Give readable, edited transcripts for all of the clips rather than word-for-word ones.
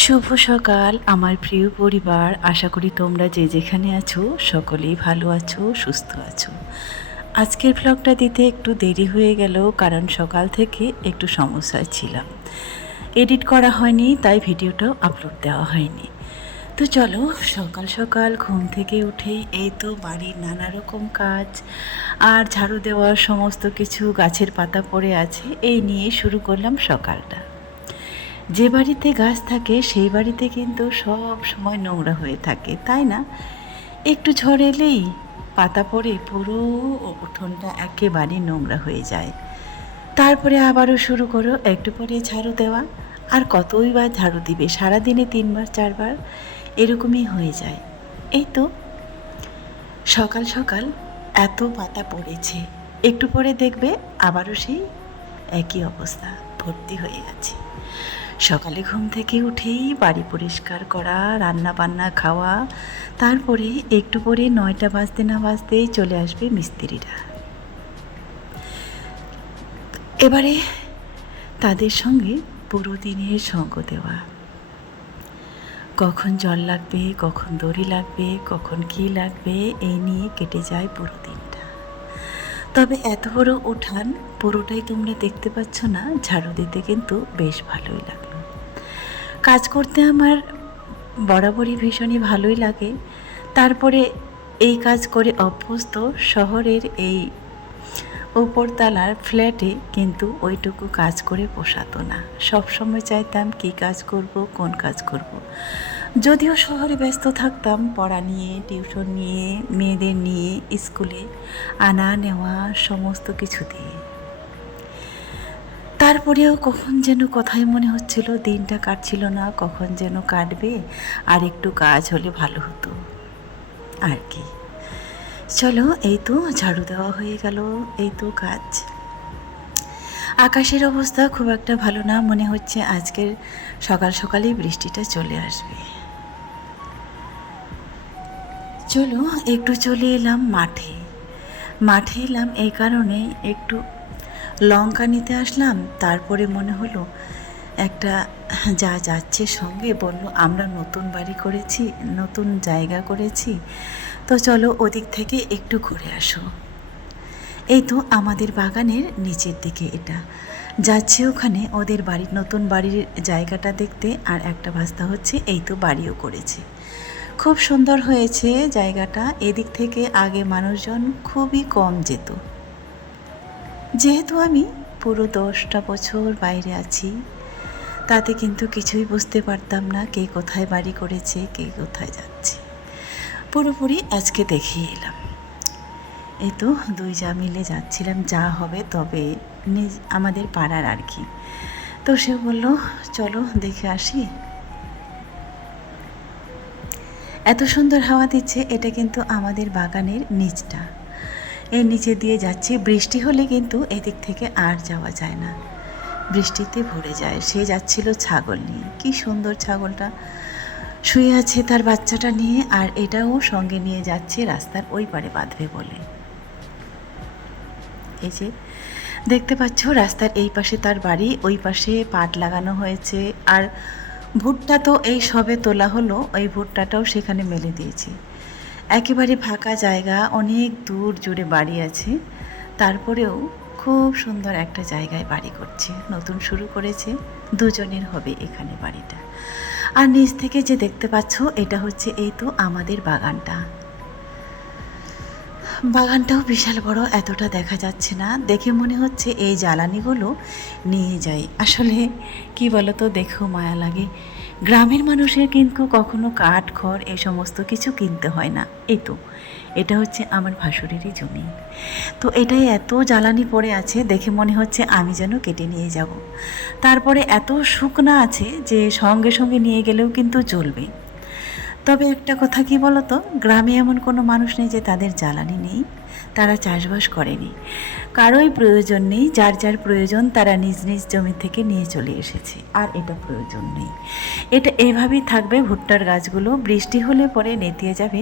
শুভ সকাল আমার প্রিয় পরিবার, আশা করি তোমরা যে যেখানে আছো সকলেই ভালো আছো, সুস্থ আছো। আজকের ব্লগটা দিতে একটু দেরি হয়ে গেল, কারণ সকাল থেকে একটু সমস্যায় ছিলাম। এডিট করা হয়নি, তাই ভিডিওটাও আপলোড দেওয়া হয়নি। তো চলো, সকাল সকাল ঘুম থেকে উঠেই এই তো বাড়ির নানা রকম কাজ আর ঝাড়ু দেওয়ার সমস্ত কিছু, গাছের পাতা পড়ে আছে, এই নিয়ে শুরু করলাম সকালটা। যে বাড়িতে গাছ থাকে সেই বাড়িতে কিন্তু সব সময় নোংরা হয়ে থাকে, তাই না? একটু ঝড় এলেই পাতা পড়ে পুরো উঠোনটা একেবারে নোংরা হয়ে যায়। তারপরে আবারও শুরু করো একটু পরে ঝাড়ু দেওয়া। আর কতই বা ঝাড়ু দিবে, সারাদিনে 3 বার 4 বার এরকমই হয়ে যায়। এই তো সকাল সকাল এত পাতা পড়েছে, একটু পরে দেখবে আবারও সেই একই অবস্থা, ভর্তি হয়ে আছে। সকালে ঘুম থেকে উঠেই বাড়ি পরিষ্কার করা, রান্না বান্না খাওয়া, তারপরে একটু পরে 9টা বাজতে না বাজতেই চলে আসবে মিস্ত্রিরা। এবারে তাদের সঙ্গে পুরো দিনের সঙ্গ দেওয়া, কখন জল লাগবে, কখন দড়ি লাগবে, কখন কী লাগবে, এই নিয়ে কেটে যায় পুরো দিনটা। তবে এত বড় উঠান পুরোটাই তোমরা দেখতে পাচ্ছ না, ঝাড়ু দিতে কিন্তু বেশ ভালোই লাগলো। কাজ করতে আমার বরাবরই ভীষণই ভালোই লাগে। তারপরে এই কাজ করে অভ্যস্ত শহরের এই উপরতলার ফ্ল্যাটে কিন্তু ওইটুকু কাজ করে পোষাতো না। সবসময় চাইতাম কী কাজ করব, কোন কাজ করব। যদিও শহরে ব্যস্ত থাকতাম পড়া নিয়ে, টিউশন নিয়ে, মেয়েদের নিয়ে স্কুলে আনা নেওয়া সমস্ত কিছু দিয়ে, তারপরেও কখন যেন কথাই মনে হচ্ছিল দিনটা কাটছিল না, কখন যেন কাটবে আর একটু কাজ হলে ভালো হতো আর কি। চলো, এই তো ঝাড়ু দেওয়া হয়ে গেল, এই তো কাজ। আকাশের অবস্থা খুব একটা ভালো না, মনে হচ্ছে আজকের সকাল সকালেই বৃষ্টিটা চলে আসবে। চলো একটু চলে এলাম মাঠে। মাঠে এলাম এই কারণে, একটু লঙ্কা নিতে আসলাম। তারপরে মনে হলো একটা যা যাচ্ছে সঙ্গে বলল, আমরা নতুন বাড়ি করেছি, নতুন জায়গা করেছি, তো চলো ওদিক থেকে একটু ঘুরে আসো। এই তো আমাদের বাগানের নিচের দিকে এটা যাচ্ছে, ওখানে ওদের বাড়ির নতুন বাড়ির জায়গাটা দেখতে। আর একটা ভাস্তা হচ্ছে, এই তো বাড়িও করেছে, খুব সুন্দর হয়েছে জায়গাটা। এদিক থেকে আগে মানুষজন খুবই কম যেত। যেহেতু আমি পুরো 10টা বছর বাইরে আছি, তাতে কিন্তু কিছুই বুঝতে পারতাম না কে কোথায় বাড়ি করেছে, কে কোথায় যাচ্ছে। পুরোপুরি আজকে দেখিয়ে এলাম। এই তো দুই যা মিলে যাচ্ছিলাম, যা হবে তবে আমাদের পাড়ার আর কি। তো সে বলল চলো দেখে আসি। এত সুন্দর হাওয়া দিচ্ছে, এটা কিন্তু আমাদের বাগানের নিচটা, এর নিচে দিয়ে যাচ্ছে। বৃষ্টি হলে কিন্তু এদিক থেকে আর যাওয়া যায় না, বৃষ্টিতে ভরে যায়। সে যাচ্ছিল ছাগল নিয়ে, কি সুন্দর ছাগলটা শুয়ে আছে তার বাচ্চাটা নিয়ে, আর এটাও সঙ্গে নিয়ে যাচ্ছে, রাস্তার ওই পারে বাঁধবে বলে। এই যে দেখতে পাচ্ছ রাস্তার এই পাশে তার বাড়ি, ওই পাশে পাট লাগানো হয়েছে। আর ভুট্টা তো এই সবে তোলা হলো, ওই ভুট্টাটাও সেখানে মেলে দিয়েছি। একেবারে ফাঁকা জায়গা, অনেক দূর জুড়ে বাড়ি আছে, তারপরেও খুব সুন্দর একটা জায়গায় বাড়ি করছে, নতুন শুরু করেছে। দুজনের হবে এখানে বাড়িটা। আর নিচ থেকে যে দেখতে পাচ্ছ এটা হচ্ছে এই তো আমাদের বাগানটা। বাগানটাও বিশাল বড়, এতটা দেখা যাচ্ছে না, দেখে মনে হচ্ছে এই জ্বালানিগুলো নিয়ে যাই। আসলে কি বলতো, দেখেও মায়া লাগে। গ্রামের মানুষের কিন্তু কখনো কাঠ খড় এই সমস্ত কিছু কিনতে হয় না। এই তো এটা হচ্ছে আমার ভাসুরেরই জমি, তো এটাই এত জ্বালানি পড়ে আছে, দেখে মনে হচ্ছে আমি যেন কেটে নিয়ে যাব। তারপরে এত শুকনা আছে যে সঙ্গে সঙ্গে নিয়ে গেলেও কিন্তু চলবে। তবে একটা কথা কি বলতো, গ্রামে এমন কোনো মানুষ নেই যে তাদের জ্বালানি নেই, তারা চাষবাস করেনি, কারোই প্রয়োজন নেই। যার যার প্রয়োজন তারা নিজ নিজ জমি থেকে নিয়ে চলে এসেছে, আর এটা প্রয়োজন নেই। এটা এভাবেই থাকবে। ভুট্টার গাছগুলো বৃষ্টি হলে পরে নেতিয়ে যাবে,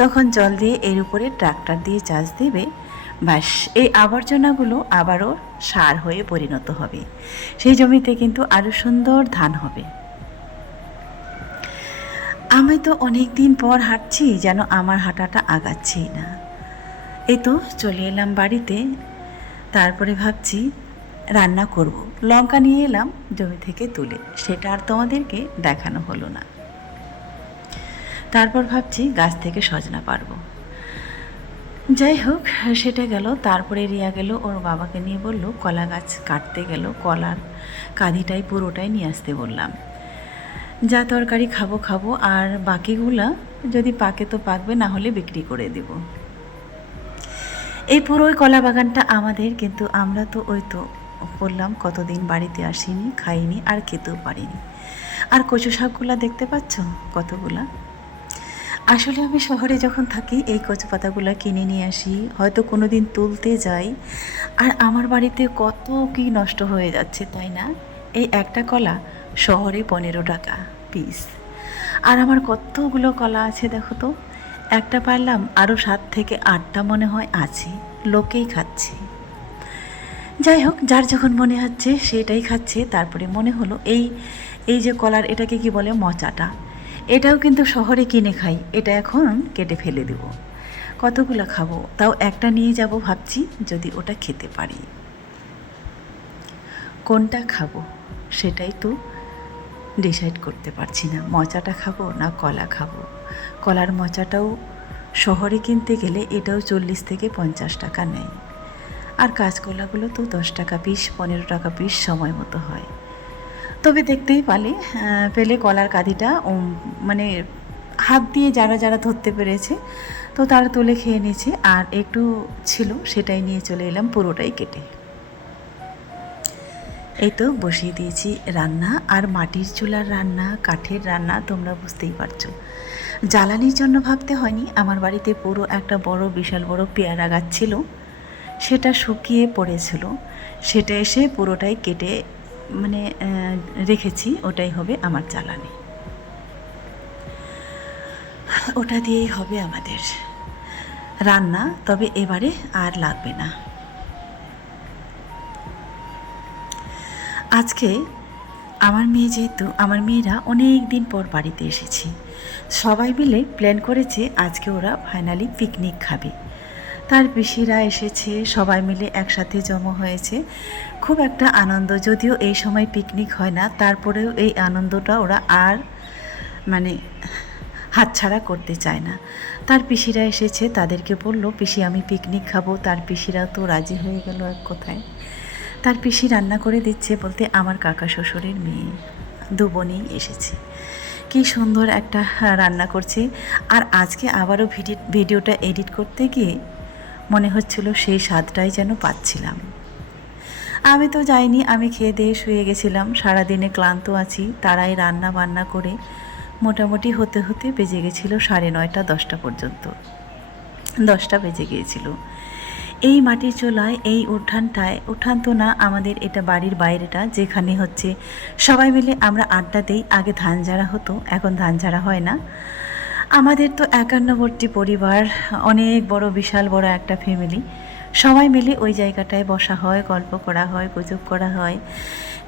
তখন জল দিয়ে এর উপরে ট্রাক্টর দিয়ে চাষ দেবে, ব্যাস এই আবর্জনাগুলো আবারও সার হয়ে পরিণত হবে, সেই জমিতে কিন্তু আরও সুন্দর ধান হবে। আমি তো অনেক দিন পর হাঁটছি, যেন আমার হাঁটাটা আগাচ্ছেই না। এই তো চলে এলাম বাড়িতে, তারপরে ভাবছি রান্না করব। লঙ্কা নিয়ে এলাম জমি থেকে তুলে, সেটা আর তোমাদেরকে দেখানো হলো না। তারপর ভাবছি গাছ থেকে সজনা পারবো। যাই হোক, সেটা গেল। তারপরে রিয়া গেল ওর বাবাকে নিয়ে, বলল কলা গাছ কাটতে গেল, কলার কাঁদিটাই পুরোটাই নিয়ে আসতে বললাম। যা তরকারি খাবো খাবো, আর বাকিগুলা যদি পাকে তো পাকবে, না হলে বিক্রি করে দেব। এই পুরো ওই কলা বাগানটা আমাদের, কিন্তু আমরা তো ওই তো বললাম কতদিন বাড়িতে আসিনি, খাইনি, আর খেতেও পারিনি। আর কচু শাকগুলা দেখতে পাচ্ছ কতগুলা। আসলে আমি শহরে যখন থাকি এই কচু পাতাগুলো কিনে নিয়ে আসি, হয়তো কোনো দিন তুলতে যাই, আর আমার বাড়িতে কত কি নষ্ট হয়ে যাচ্ছে, তাই না? এই একটা কলা শহরে 15 টাকা পিস, আর আমার কতগুলো কলা আছে দেখো তো। একটা পারলাম, আরও 7 থেকে 8টা মনে হয় আছে, লোকেই খাচ্ছে। যাই হোক, যার যখন মনে হচ্ছে সেটাই খাচ্ছে। তারপরে মনে হলো এই এই যে কলার, এটাকে কি বলে, মচাটা, এটাও কিন্তু শহরে কিনে খাই, এটা এখন কেটে ফেলে দেব। কতগুলো খাবো, তাও একটা নিয়ে যাব ভাবছি, যদি ওটা খেতে পারি। কোনটা খাবো সেটাই তো ডিসাইড করতে পারছি না, মচাটা খাবো না কলা খাবো। কলার মচাটাও শহরে কিনতে গেলে এটাও 40 থেকে 50 টাকা নেয়, আর কাঁচকলাগুলো তো 10 টাকা পিস, 15 টাকা পিস সময় মতো হয়। তবে দেখতেই পেলে কলার কাঁদিটা মানে হাত দিয়ে যারা যারা ধরতে পেরেছে তো তারা তুলে খেয়ে নিয়েছে, আর একটু ছিল সেটাই নিয়ে চলে এলাম পুরোটাই কেটে। এই তো বসিয়ে দিয়েছি রান্না, আর মাটির চুলার রান্না, কাঠের রান্না, তোমরা বুঝতেই পারছো। জ্বালানির জন্য ভাবতে হয়নি। আমার বাড়িতে পুরো একটা বড় বিশাল বড় পেয়ারা গাছ ছিল, সেটা শুকিয়ে পড়েছিল, সেটা এসে পুরোটাই কেটে মানে রেখেছি, ওটাই হবে আমার জ্বালানি, ওটা দিয়েই হবে আমাদের রান্না। তবে এবারে আর লাগবে না। আজকে আমার মেয়েরা অনেক দিন পর বাড়িতে এসেছি, সবাই মিলে প্ল্যান করেছে আজকে ওরা ফাইনালি পিকনিক খাবে। তার পিসিরা এসেছে, সবাই মিলে একসাথে জমা হয়েছে, খুব একটা আনন্দ। যদিও এই সময় পিকনিক হয় না, তারপরেও এই আনন্দটা ওরা আর মানে হাতছাড়া করতে চায় না। তার পিসিরা এসেছে, তাদেরকে বলল পিসি আমি পিকনিক খাবো, তার পিসিরা তো রাজি হয়ে গেল এক কথায়। তার পিসি রান্না করে দিচ্ছে, বলতে আমার কাকা শ্বশুরের মেয়ে, দু বোনেই এসেছে। কি সুন্দর একটা রান্না করছে। আর আজকে আবারও ভিডিওটা এডিট করতে গিয়ে মনে হচ্ছিল সেই স্বাদটাই যেন পাচ্ছিলাম। আমি তো যাইনি, আমি খেয়ে দিয়ে শুয়ে গেছিলাম, সারাদিনে ক্লান্ত আছি। তারাই রান্না বান্না করে মোটামুটি হতে হতে বেজে গেছিলো 9:30 10টা পর্যন্ত, 10টা বেজে গিয়েছিল। এই মাটির চুলায়, এই উঠানটায়, উঠান তো না, আমাদের এটা বাড়ির বাইরেটা, যেখানে হচ্ছে সবাই মিলে আমরা আড্ডা দিই। আগে ধান ঝাড়া হতো, এখন ধান ঝাড়া হয় না। আমাদের তো 51বর্তী পরিবার, অনেক বড়, বিশাল বড় একটা ফ্যামিলি। সবাই মিলে ওই জায়গাটায় বসা হয়, গল্প করা হয়, গুজব করা হয়।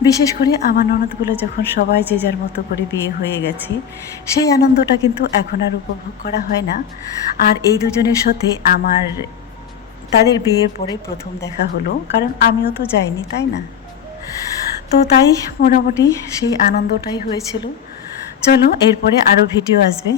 বিশেষ করে আমার ননদগুলো যখন সবাই যে যার মতো করে বিয়ে হয়ে গেছে, সেই আনন্দটা কিন্তু এখন আর উপভোগ করা হয় না। আর এই দুজনের সাথে আমার তাদের বিয়ের পরে প্রথম দেখা হলো, কারণ আমিও তো যাইনি, তাই না? তো তাই মোটামুটি সেই আনন্দটাই হয়েছিল। চলো, এরপরে আরও ভিডিও আসবে।